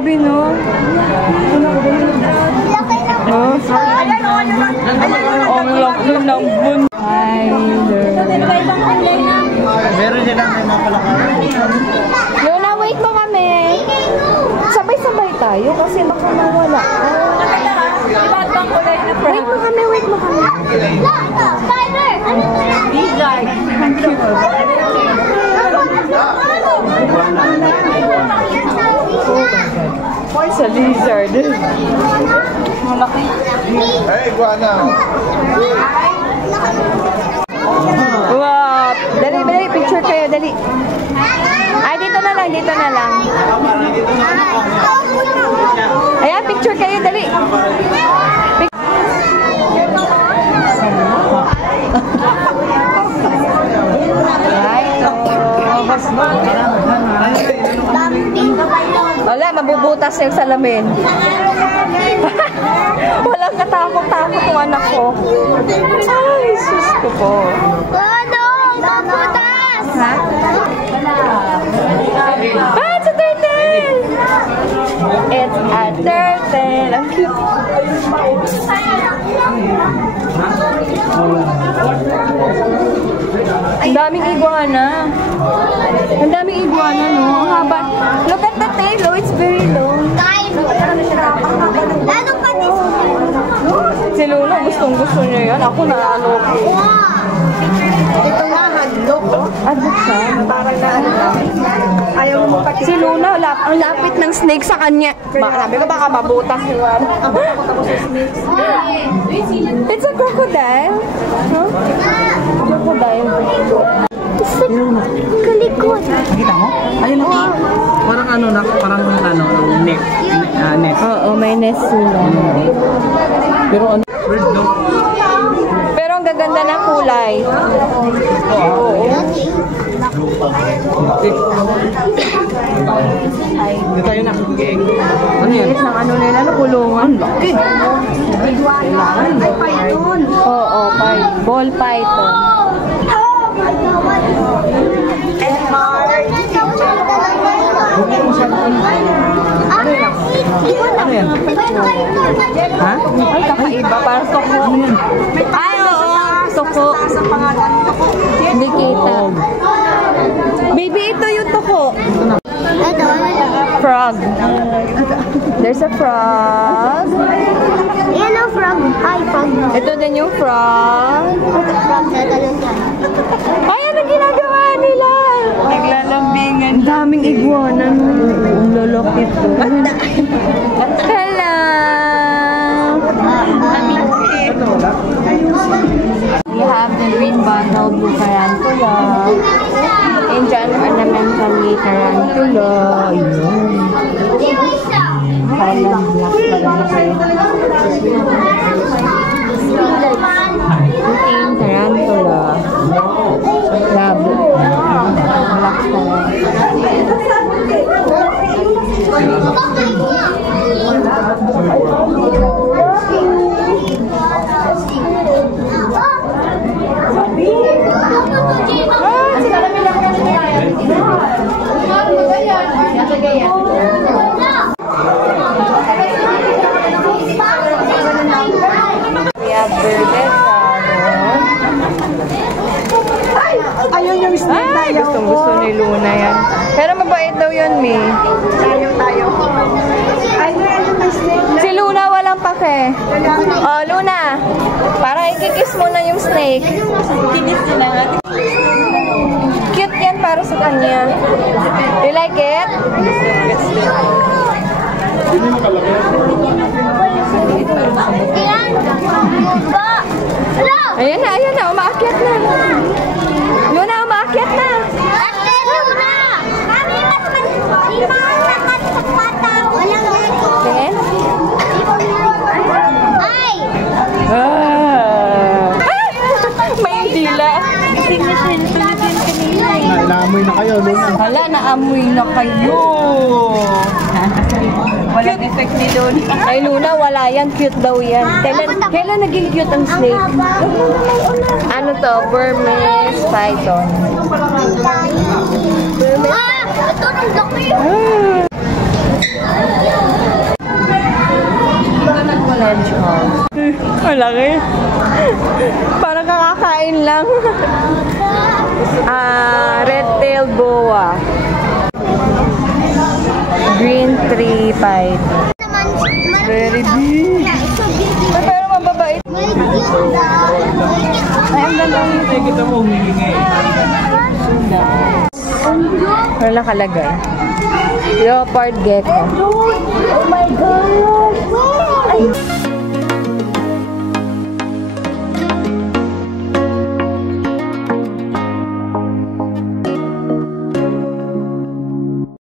Grabe, no? Oh, ang laki ng bun. Meron din lang mga palakaran. Luna, wait mo kami. Sabay-sabay tayo kasi baka mawala. Wait mo kami, wait mo kami. Spider! Ano na? Lizard. Sa lizard. Malaki. Hey, iguana. Wow. Dali, dali. Picture kayo, dali. Ay, dito na lang, dito na lang. Ayan, picture kayo, dali. Wala, mabubutas yung salamin. Walang katakot-takot yung anak ko. Ay, sus ko po. Ano? Mabutas! Ha? Ah, it's a turtle! It's a turtle. Ang cute. Ang daming iguana. Ang daming iguana, no? Ang haba. Look at the tail, oh. It's very long. Lalo pa din. Si Luna, gustong-gusto niya yan. Ako naano ko. Ito nga, hadlok. Adlok siya. Parang na ano. Ayaw mo pati. Si Luna, ang lapit ng snake sa kanya. Sabi ko baka mabutas yung ano. It's a crocodile. Huh? Crocodile. Kalikot. Nakita mo? Ayun ako. Parang ano, parang ano, neck. Nest. Oo, may nest sila. Pero ano? Bird dog. Pero ang gaganda ng kulay. Oo. Hindi tayo nakikiging. Ano yan? Ng ano nila, kulungan. Laki. Ay, python. Oo, ball python. Ano yan? Ano yan? Ha? Ay, kakaiba. Parang toko. Ano yan? Ay, oo. Toko. Hindi kita. Baby, ito yung toko. Ito, Frog. There's a frog. yan ang frog. Ay, frog. Ito din yung frog. Frog, ito yung frog. Ay, ano ginagawa nila? Naglalambingan. Ang daming iguana. Ang lalaki po. Hello! We have the green bottle blue tarantula. Indian ornamental tarantula. Ayun. Highland black pala siya. Puting tarantula. Labo. Black pala. Ayun yung snake Ay, gustong-gusto ni Luna yan. Pero mabait daw yun, Mi. tayo. Ay, ayun yung snake. Si Luna walang pake. Oh, Luna. Parang ikikis mo na yung snake. Kikis na nga. Cute yan para sa kanya. You like it? Ayan na. Umaakyat na. Luna, umaakyat na. Ate, Luna! Kami mas malimakan sa pataw. Walang eko. Tingin. Ay! May dila. Naamoy na kayo, Luna. Hala, naamoy na kayo. Walang effect ni Luna. Ay, Luna, wala yan. Cute daw yan. Kailan naging cute ang snake? Ano to? Burmese python. Ah! Ito ng laki! laki. Parang kakakain lang. Red-tailed boa. Green tree pipe. Very big. Pero mababait. Ay, ang ganda. Ay, kita mo, humihingi. Wala nakalagay. Leopard gecko. Oh my God!